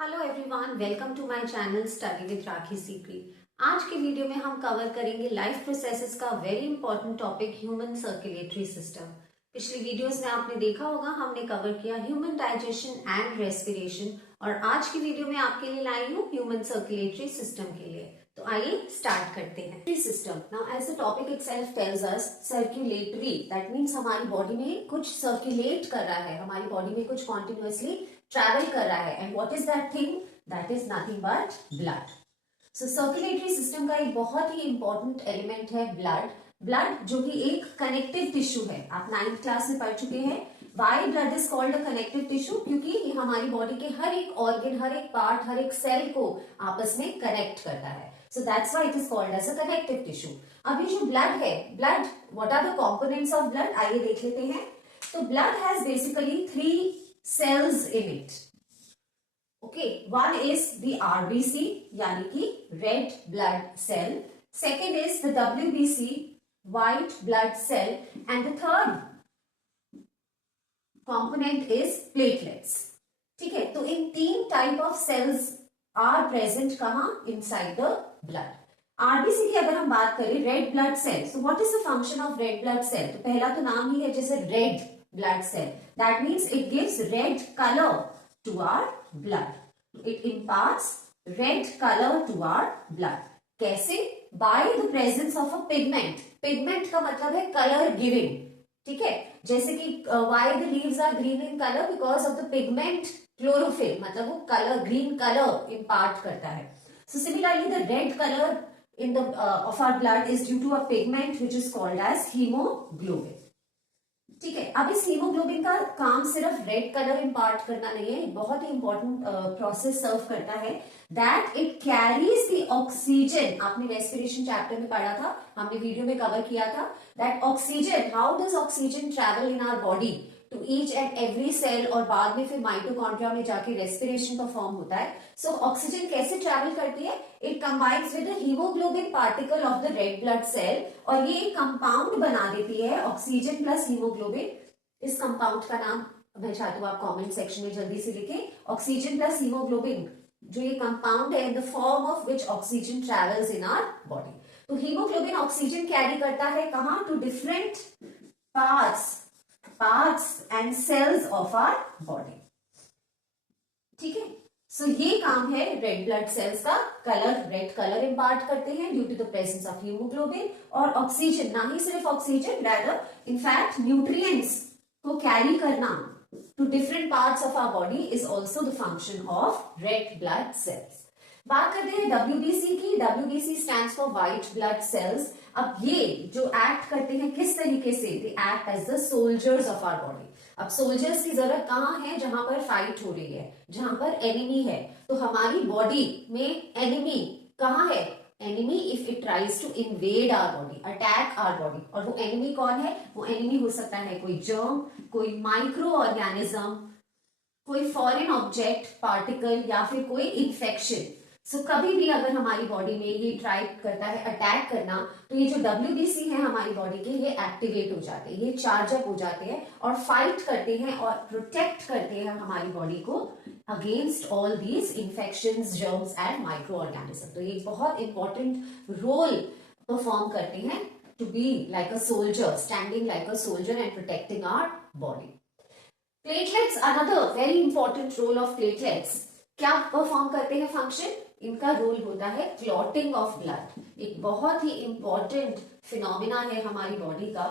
Hello everyone, welcome to my channel study with Rakhi Sikri. आज के video में हम कवर करेंगे लाइफ प्रोसेसेस का very important topic human circulatory system. पिछली वीडियोस में आपने देखा होगा हमने कवर किया ह्यूमन डाइजेशन एंड रेस्पिरेशन, और आज की वीडियो में आपके लिए लाई हूँ ह्यूमन सर्कुलेटरी सिस्टम के लिए। तो आइए स्टार्ट करते हैं। System now as the topic itself tells us circulatory, that means हमारी बॉडी में कुछ सर्कुलेट कर रहा है, हमारी बॉडी में कुछ कॉन्टिन्यूअसली ट्रैवल कर रहा है। And what is that thing? That is nothing but blood. So circulatory system का एक बहुत ही इंपॉर्टेंट एलिमेंट है ब्लड। ब्लड जो कि एक कनेक्टिव टिश्यू है, आप 9th क्लास में पढ़ चुके हैं। Why blood is called a connective tissue? क्योंकि ये हमारी बॉडी के हर एक ऑर्गन, हर एक पार्ट, हर एक सेल को आपस में कनेक्ट करता है। So that's why it is called as a connective tissue. अब ये जो ब्लड है, blood, what are the components of blood, आइए देख लेते हैं। तो blood has basically 3 cells in it. Okay, one is the RBC यानी कि red blood cell, second is the WBC white blood cell, and the third component is platelets. ठीक है, तो इन 3 type of cells are present कहाँ? Inside the blood. RBC की अगर हम बात करें, red blood cell, so what is the function of red blood cell? तो पहला तो नाम ही है जैसे red blood cell, that means it gives red color to our blood. It imparts red color to our blood. कैसे? By the presence of a pigment. Pigment का मतलब है color giving. ठीक है, जैसे कि why the leaves are green in color? Because of the pigment chlorophyll, मतलब वो color, green color impart करता है. So similarly the red color in the of our blood is due to a pigment which is called as hemoglobin. ठीक है, अब इस haemoglobin का काम सिर्फ रेड कलर इम्पार्ट करना नहीं है, बहुत ही इंपॉर्टेंट प्रोसेस सर्व करता है, that it carries the oxygen. आपने रेस्पिरेशन चैप्टर में पढ़ा था, हमने वीडियो में कवर किया था, that oxygen, how does oxygen travel in our body to each and every cell, और बाद में फिर माइटोकॉन्ड्रिया में जाके रेस्पिरेशन परफॉर्म होता है। सो ऑक्सीजन कैसे ट्रेवल करती है? It combines with the haemoglobin particle of the red blood cell, और ये एक कंपाउंड बना देती है, ऑक्सीजन प्लस हीमोग्लोबिन। इस कंपाउंड का नाम मैं चाहती हूँ आप कमेंट सेक्शन में जल्दी से लिखें। ऑक्सीजन प्लस हीमोग्लोबिन जो ये कंपाउंड है, in the form of which oxygen travels in our body. तो हीमोग्लोबिन ऑक्सीजन कैरी करता है कहाँ? To different parts and cells of our body. ठीक है, सो ये काम है रेड ब्लड सेल्स का। कलर, रेड कलर इम्पार्ट करते हैं due to the presence of haemoglobin, और ऑक्सीजन, ना ही सिर्फ ऑक्सीजन, रैदर इनफैक्ट न्यूट्रिएंट्स को कैरी करना to different parts of our body is also the function of red blood cells. बात करते हैं डब्ल्यूबीसी की। WBC stands for white blood cells. अब ये जो एक्ट करते हैं किस तरीके से? They act as the soldiers of our body. अब सोल्जर्स की जरूरत कहाँ है? जहां पर फाइट हो रही है, जहां पर एनिमी है। तो हमारी बॉडी में एनिमी कहाँ है? Enemy if it tries to invade our body, attack our body, और वो एनिमी कौन है? वो एनिमी हो सकता है कोई जर्म, कोई माइक्रो ऑर्गेनिज्म, कोई फॉरेन ऑब्जेक्ट, पार्टिकल, या फिर कोई इन्फेक्शन। सो कभी भी अगर हमारी बॉडी में ये ट्राई करता है अटैक करना, तो ये जो WBC है हमारी बॉडी के, ये एक्टिवेट हो जाते हैं, ये चार्ज अप हो जाते हैं और फाइट करते हैं और प्रोटेक्ट करते हैं हमारी बॉडी को against all these infections, germs and micro organism. तो ये बहुत इंपॉर्टेंट रोल परफॉर्म करते हैं to be like a soldier, standing like a soldier and protecting our body. Platelets, another very important role of platelets. क्या perform करते हैं function? इनका role होता है क्लॉटिंग ऑफ ब्लड। एक बहुत ही इंपॉर्टेंट फिनोमिना है हमारी बॉडी का,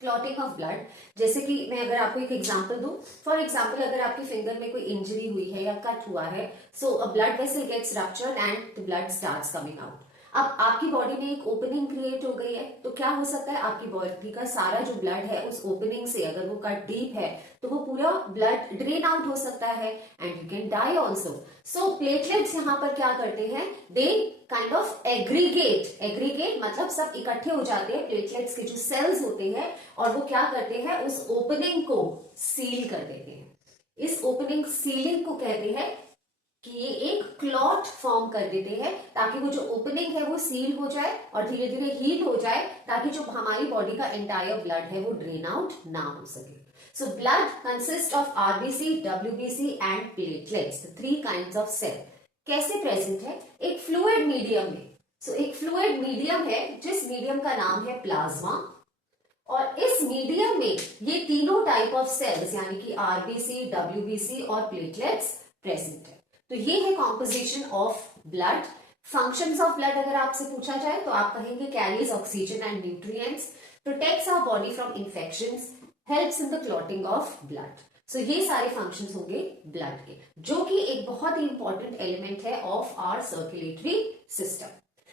क्लॉटिंग ऑफ ब्लड। जैसे कि मैं अगर आपको एक एग्जांपल दूं, फॉर एग्जांपल अगर आपके फिंगर में कोई इंजरी हुई है या कट हुआ है, so a blood vessel gets ruptured and the blood starts coming out. अब आपकी बॉडी में एक ओपनिंग क्रिएट हो गई है, तो क्या हो सकता है? आपकी बॉडी का सारा जो ब्लड है उस ओपनिंग से, अगर वो कट डीप है तो वो पूरा ब्लड ड्रेन आउट हो सकता है and you can die also. So platelets यहाँ पर क्या करते हैं? दे काइंड ऑफ एग्रीगेट मतलब सब इकट्ठे हो जाते हैं, प्लेटलेट्स के जो सेल्स होते हैं, और वो क्या करते हैं? उस ओपनिंग को सील कर देते हैं। इस ओपनिंग सीलिंग को कहते हैं कि ये एक क्लॉट फॉर्म कर देते हैं, ताकि वो जो ओपनिंग है वो सील हो जाए और धीरे धीरे हील हो जाए, ताकि जो हमारी बॉडी का एंटायर ब्लड है वो ड्रेन आउट ना हो सके। So blood consists of RBC, WBC and platelets, the three kinds of cell. कैसे प्रेजेंट है? एक फ्लूइड मीडियम में. So एक फ्लूइड मीडियम है जिस मीडियम का नाम है प्लाज्मा, और इस मीडियम में ये तीनों टाइप ऑफ सेल्स यानी कि आरबीसी, डब्ल्यूबीसी और प्लेटलेट्स प्रेजेंट है. तो ये है composition of blood. Functions of blood अगर आपसे पूछा जाए तो आप कहेंगे carries oxygen and nutrients, protects our body from infections, helps in the clotting of blood. So ये सारे फंक्शंस होंगे ब्लड के, जो कि एक बहुत ही इंपॉर्टेंट एलिमेंट है ऑफ आवर सर्कुलेटरी सिस्टम.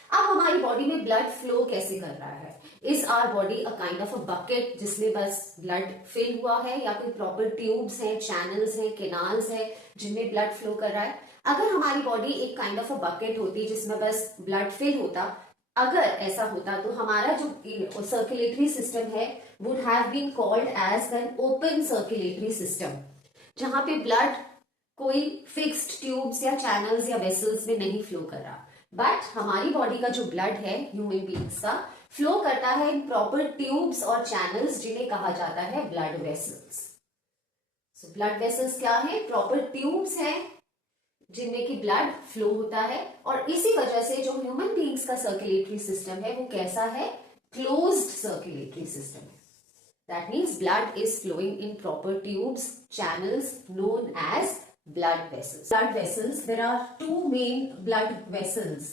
अब हमारी बॉडी में ब्लड फ्लो कैसे कर रहा है? Is our body a kind of a bucket जिसमें बस ब्लड फिल हुआ है, या कोई प्रॉपर ट्यूब्स हैं, चैनल्स हैं, केनाल्स हैं जिनमें ब्लड फ्लो कर रहा है? अगर हमारी बॉडी एक काइंड ऑफ अ बकेट होती जिसमें बस ब्लड फिल होता, अगर ऐसा होता तो हमारा जो सर्कुलेटरी सिस्टम है would have been called as an open circulatory system, जहां पे ब्लड कोई फिक्स्ड ट्यूब्स या चैनल्स या वेसल्स में नहीं फ्लो कर रहा. बट हमारी बॉडी का जो ब्लड है ह्यूमन बीइंग्स का, फ्लो करता है इन प्रॉपर ट्यूब्स और चैनल्स जिन्हें कहा जाता है blood vessels. So blood vessels क्या है? प्रॉपर ट्यूब्स हैं जिनमें की ब्लड फ्लो होता है, और इसी वजह से जो ह्यूमन बीइंग्स का सर्कुलेटरी सिस्टम है वो कैसा है? क्लोज्ड सर्कुलेटरी सिस्टम है. That means blood is flowing in proper tubes, channels known as blood vessels. Blood vessels, there are two main blood vessels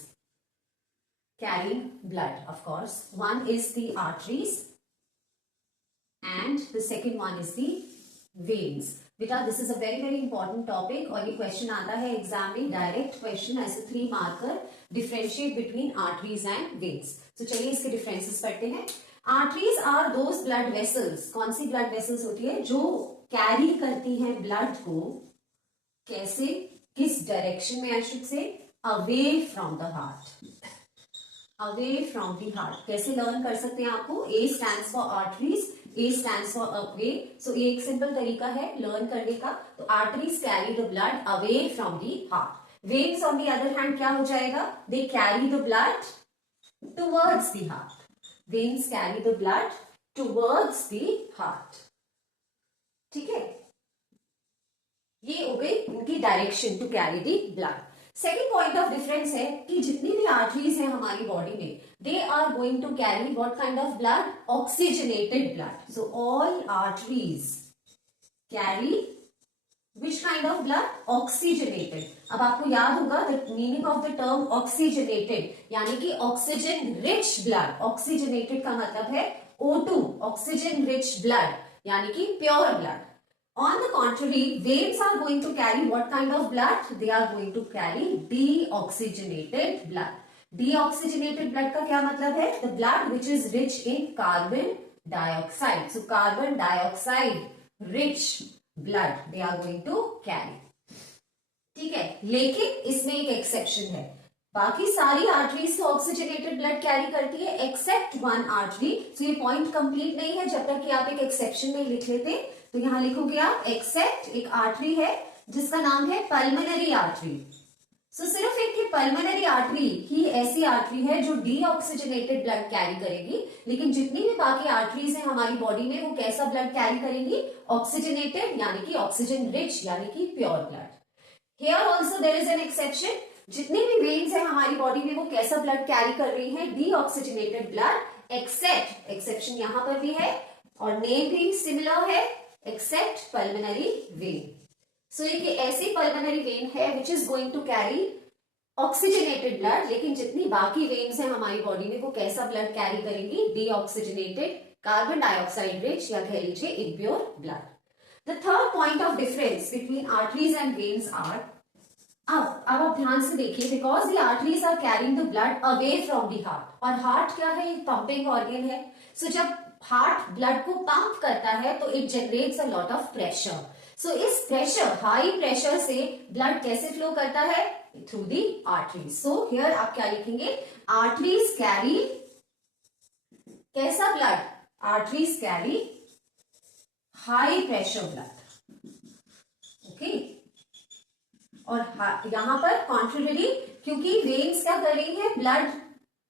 carrying blood, of course. One is the arteries and the second one is the veins. बेटा this is a very very important topic, और ये question आता है exam में, direct question, ऐसे 3 marker, differentiate between arteries and veins. तो चलिए इसके डिफरेंसेस पढ़ते हैं. Arteries are those blood vessels. कौन सी ब्लड वेसल्स होती है? जो कैरी करती हैं ब्लड को. कैसे? किस डायरेक्शन में? I should say away from the heart. Away from the heart. कैसे लर्न कर सकते हैं आपको? ए stands for arteries, A stands for away. So ये एक सिंपल तरीका है लर्न करने का. तो arteries carry the blood away from the heart. Veins on the other hand क्या हो जाएगा? They carry the blood towards the heart. Veins carry the blood towards the heart. ठीक है, ये हो गई उनकी direction to carry the blood. Second point of difference है कि जितनी भी आर्टरीज हैं हमारी बॉडी में, they are going to carry what kind of blood? Oxygenated blood. So all arteries carry which kind of blood? Oxygenated. अब आपको याद होगा the meaning of the term oxygenated, यानी कि ऑक्सीजन रिच ब्लड. ऑक्सीजनेटेड का मतलब है O2, ऑक्सीजन रिच ब्लड, यानी कि pure blood. On the contrary, veins are going to carry what kind of blood? They are going to carry deoxygenated blood. Deoxygenated blood का क्या मतलब है? The blood which is rich in carbon dioxide. So carbon dioxide rich blood they are going to carry. ठीक है, लेकिन इसमें एक exception है. बाकी सारी आर्टरीज तो ऑक्सीजनेटेड ब्लड कैरी करती है एक्सेप्ट वन आर्टरी. तो ये पॉइंट कंप्लीट नहीं है जब तक कि आप एक एक्सेप्शन नहीं लिख लेते. तो यहां लिखोगे आप एक्सेप्ट एक आर्टरी है जिसका नाम है पल्मोनरी आर्टरी. सो सिर्फ एक पल्मोनरी आर्टरी ही ऐसी आर्टरी है जो डीऑक्सीजनेटेड ब्लड कैरी करेगी, लेकिन जितनी भी बाकी आर्टरीज हैं हमारी बॉडी में वो कैसा ब्लड कैरी करेंगी? ऑक्सीजनेटेड, यानी कि ऑक्सीजन रिच, यानी कि pure blood. Here also there is an exception. जितनी भी वेन्स है हमारी बॉडी में वो कैसा ब्लड कैरी कर रही है? डीऑक्सीजनेटेड ब्लड, एक्सेप्ट, एक्सेप्शन यहां पर भी है और नेम भी सिमिलर है, एक्सेप्ट पल्मोनरी वेन. सो एक ऐसी पल्मोनरी वेन है which is going to carry oxygenated blood, लेकिन जितनी बाकी वेन्स हैं हमारी बॉडी में वो कैसा ब्लड कैरी करेंगी? डीऑक्सीजनेटेड, कार्बन डाइऑक्साइड रिच, या कह लीजिए impure blood. The third point of difference between arteries and veins are, अब आप ध्यान से देखिए, because the arteries are carrying the blood away from the heart, और हार्ट क्या है? पंपिंग ऑर्गन है. सो जब हार्ट ब्लड को पंप करता है तो it generates a lot of pressure. So इस प्रेशर, हाई प्रेशर से ब्लड कैसे फ्लो करता है? Through the arteries. So here आप क्या लिखेंगे? आर्टरीज कैरी कैसा blood? Arteries carry high pressure blood. Okay, और यहां पर कॉन्ट्ररी, क्योंकि वेन्स क्या कर रही है? ब्लड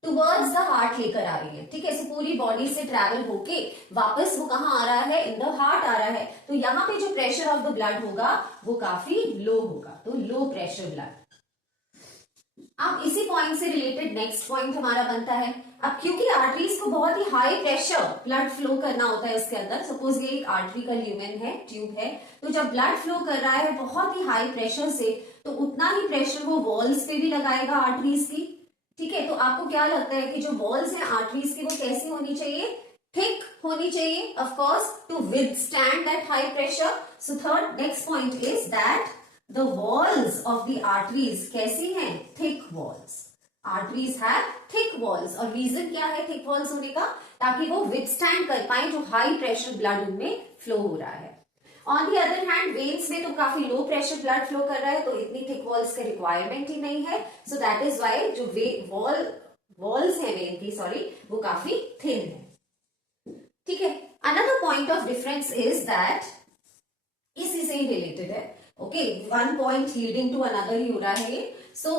टुवर्ड्स द हार्ट लेकर आ रही है, ठीक है। सो पूरी बॉडी से ट्रैवल होके वापस वो कहाँ आ रहा है, इन द हार्ट आ रहा है। तो यहाँ पे जो प्रेशर ऑफ द ब्लड होगा वो काफी लो होगा, तो लो प्रेशर ब्लड। अब इसी पॉइंट से रिलेटेड नेक्स्ट पॉइंट हमारा बनता है, अब क्योंकि आर्टरीज को बहुत ही हाई प्रेशर ब्लड फ्लो करना होता है उसके अंदर, सपोज ये एक आर्टरी का ल्यूमेन है, ट्यूब है, तो जब ब्लड फ्लो कर रहा है बहुत ही हाई प्रेशर से, तो उतना ही प्रेशर वो वॉल्स पे भी लगाएगा आर्टरीज की, ठीक है। तो आपको क्या लगता है कि जो वॉल्स हैं आर्टरीज की वो कैसी होनी चाहिए, थिक होनी चाहिए, of course, to withstand that high pressure. So third next point is that the walls of the arteries कैसी हैं, thick walls, arteries have thick walls। और रीजन क्या है thick walls होने का, ताकि वो withstand कर पाए जो हाई प्रेशर ब्लड उनमें फ्लो हो रहा है। On the other hand veins में तो काफी लो प्रेशर ब्लड फ्लो कर रहा है, तो इतनी थिक वॉल्स का रिक्वायरमेंट ही नहीं है। सो दैट इज वाई जो वॉल्स है वेन की, सॉरी, वो काफी थिन है, ठीक है। Another point of difference is that इसी से ही रिलेटेड है, okay, one point leading to another ही हो रहा है ये। सो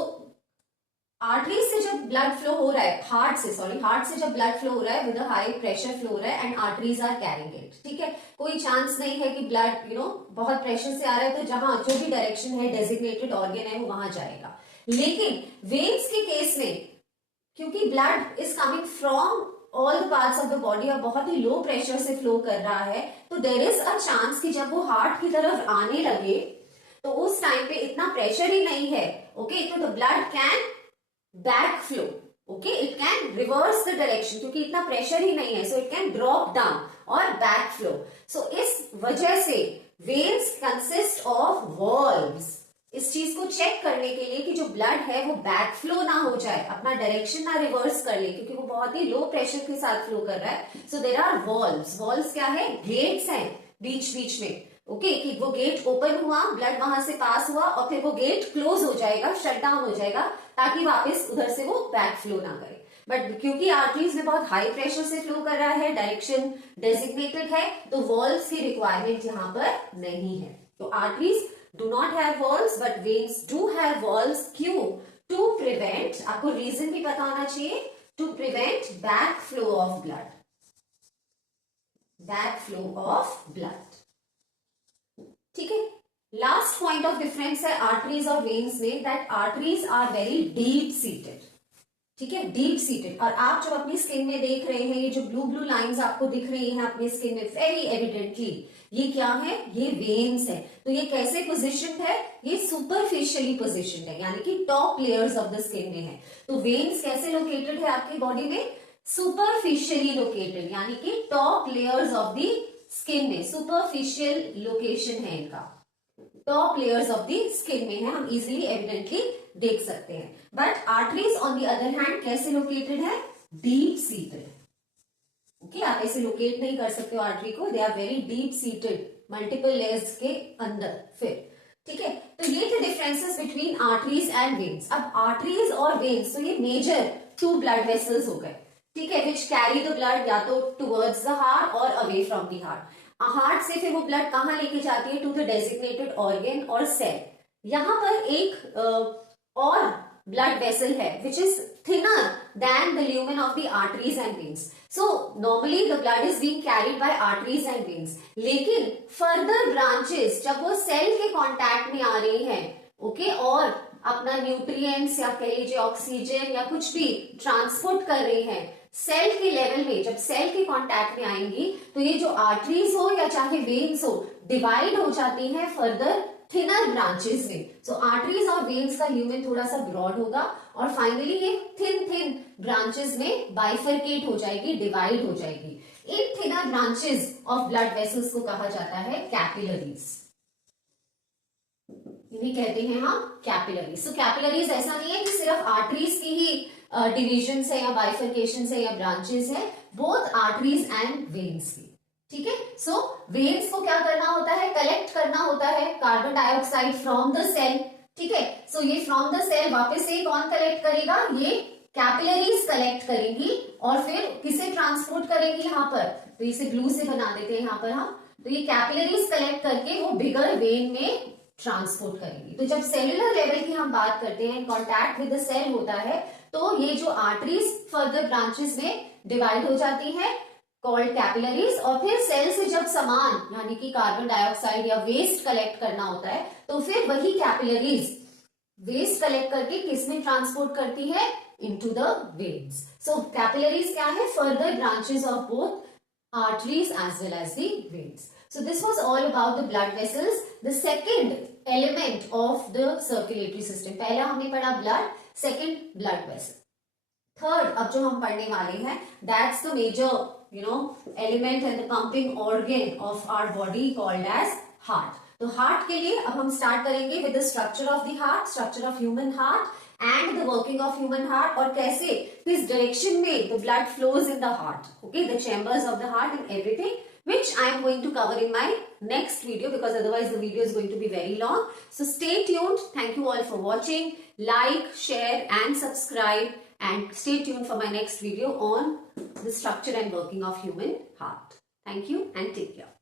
आर्टरीज से जब ब्लड फ्लो हो रहा है, हार्ट से जब ब्लड फ्लो हो रहा है विद हाई प्रेशर फ्लो हो रहा है and arteries are carrying it, ठीक है। कोई चांस नहीं है कि ब्लड बहुत प्रेशर से आ रहा है तो जहां जो भी डायरेक्शन है डेजिग्नेटेड ऑर्गन है वो वहां जाएगा। लेकिन वेन्स के केस में क्योंकि blood is coming from all the parts of the body और बहुत ही लो प्रेशर से फ्लो कर रहा है, तो देर इज अ चांस कि जब वो हार्ट की तरफ आने लगे तो उस टाइम पे इतना प्रेशर ही नहीं है, ओके, तो the blood can back flow, okay, it can reverse the direction, क्योंकि इतना प्रेशर ही नहीं है, so it can drop down और बैक फ्लो। सो इस वजह से वेन्स कंसिस्ट ऑफ वॉल्व्स, इस चीज को चेक करने के लिए कि जो ब्लड है वो बैक फ्लो ना हो जाए, अपना डायरेक्शन ना रिवर्स कर ले, क्योंकि वो बहुत ही लो प्रेशर के साथ फ्लो कर रहा है। So there are valves, valves क्या है, गेट्स हैं बीच बीच में, ओके, कि वो गेट ओपन हुआ, ब्लड वहां से पास हुआ और फिर वो गेट क्लोज हो जाएगा, शट डाउन हो जाएगा, ताकि वापस उधर से वो बैक फ्लो ना करे। बट क्योंकि आर्टरीज में बहुत हाई प्रेशर से फ्लो कर रहा है, डायरेक्शन डेजिग्नेटेड है, तो वॉल्व्स की रिक्वायरमेंट यहाँ पर नहीं है। तो arteries do not have valves but veins do have valves. क्यों? टू प्रिवेंट, आपको रीजन भी पता होना चाहिए, to prevent back flow of blood, back flow of blood, ठीक है। लास्ट पॉइंट ऑफ डिफरेंस है आर्टरीज और वेन्स में, that arteries are very deep seated, ठीक है, डीप सीटेड। और आप जब अपनी स्किन में देख रहे हैं ये जो ब्लू ब्लू लाइंस आपको दिख रही हैं अपनी स्किन में वेरी एविडेंटली, ये क्या है, ये वेन्स है। तो ये कैसे पोजिशन है, ये सुपरफिशियली पोजिशन है, यानी कि top layers of the skin में है। तो वेन्स कैसे लोकेटेड है आपकी बॉडी में, सुपरफिशियली लोकेटेड, यानी कि top layers of the skin में, सुपरफिशियल लोकेशन है इनका, top layers of the skin में है, हम इजिली एविडेंटली देख सकते हैं। But arteries on the other hand कैसे लोकेटेड है, डीप सीटेड, ओके, आप ऐसे लोकेट नहीं कर सकते हो आर्टरी को, they are very deep seated multiple layers के अंदर फिर, ठीक है। तो ये थे differences between arteries and veins. अब आर्टरीज और वेन्स, तो ये मेजर टू ब्लड वेसल्स हो गए, ठीक है, विच कैरी द ब्लड या तो टुवर्ड्स द हार्ट और away from the heart. Heart से फिर वो ब्लड कहां लेके जाती है, टू द डेजिग्नेटेड ऑर्गन और सेल। यहां पर एक और ब्लड वेसल है which is thinner than the lumen of the arteries and veins. So normally the blood is being carried by arteries and veins, लेकिन फर्दर ब्रांचेस जब वो cell के कांटेक्ट में आ रही हैं, ओके, और अपना न्यूट्रिएंट्स या कह लीजिए ऑक्सीजन या कुछ भी ट्रांसपोर्ट कर रही हैं सेल के लेवल में, जब सेल के कांटेक्ट में आएंगी तो ये जो आर्टरीज हो या चाहे वेन्स हो डिवाइड हो जाती हैं फर्दर थिनर ब्रांचेस में। सो आर्टरीज और वेन्स का ल्यूमेन थोड़ा सा ब्रॉड होगा और फाइनली ये थिन ब्रांचेस में बाइफरकेट हो जाएगी, डिवाइड हो जाएगी। In thinner branches of blood vessels को कहा जाता है कैपिलरीज, इन्हें कहते हैं हम कैपिलरीज। सो कैपिलरीज ऐसा नहीं है कि सिर्फ आर्टरीज की ही डिविजन है या बाइफरकेशन है या ब्रांचेस है, बोथ आर्टरीज एंड वेन्स की, ठीक है। सो वेन्स को क्या करना होता है, कलेक्ट करना होता है carbon dioxide from the cell, ठीक है। सो ये फ्रॉम द सेल वापस से कौन कलेक्ट करेगा, ये कैपिलरीज कलेक्ट करेंगी और फिर किसे ट्रांसपोर्ट करेंगी, यहाँ पर तो इसे ब्लू से बना देते हैं यहाँ पर हम, तो ये कैपिलरीज कलेक्ट करके वो बिगर वेन में ट्रांसपोर्ट करेंगी। तो जब सेलुलर लेवल की हम बात करते हैं, कॉन्टैक्ट विद द सेल होता है, तो ये जो आर्टरीज फर्दर ब्रांचेस में डिवाइड हो जाती है कॉल्ड कैपिलरीज, और फिर सेल से जब सामान यानी कि कार्बन डाइऑक्साइड या वेस्ट कलेक्ट करना होता है तो फिर वही कैपिलरीज वेस्ट कलेक्ट करके किस में ट्रांसपोर्ट करती है, into the veins. So capillaries क्या है, further branches of both arteries as well as the veins. So this was all about the blood vessels. The second element of the circulatory system. पहला हमने पढ़ा blood, second blood vessel. Third, अब जो हम पढ़ने वाले हैं, that's the major, element and the pumping organ of our body called as heart. तो heart के लिए अब हम start करेंगे with the structure of the heart, structure of human heart. And the working of human heart, और कैसे किस direction में the blood flows in the heart, okay, the chambers of the heart and everything, which I am going to cover in my next video, because otherwise the video is going to be very long. So stay tuned. Thank you all for watching. Like, share and subscribe, and stay tuned for my next video on the structure and working of human heart. Thank you and take care.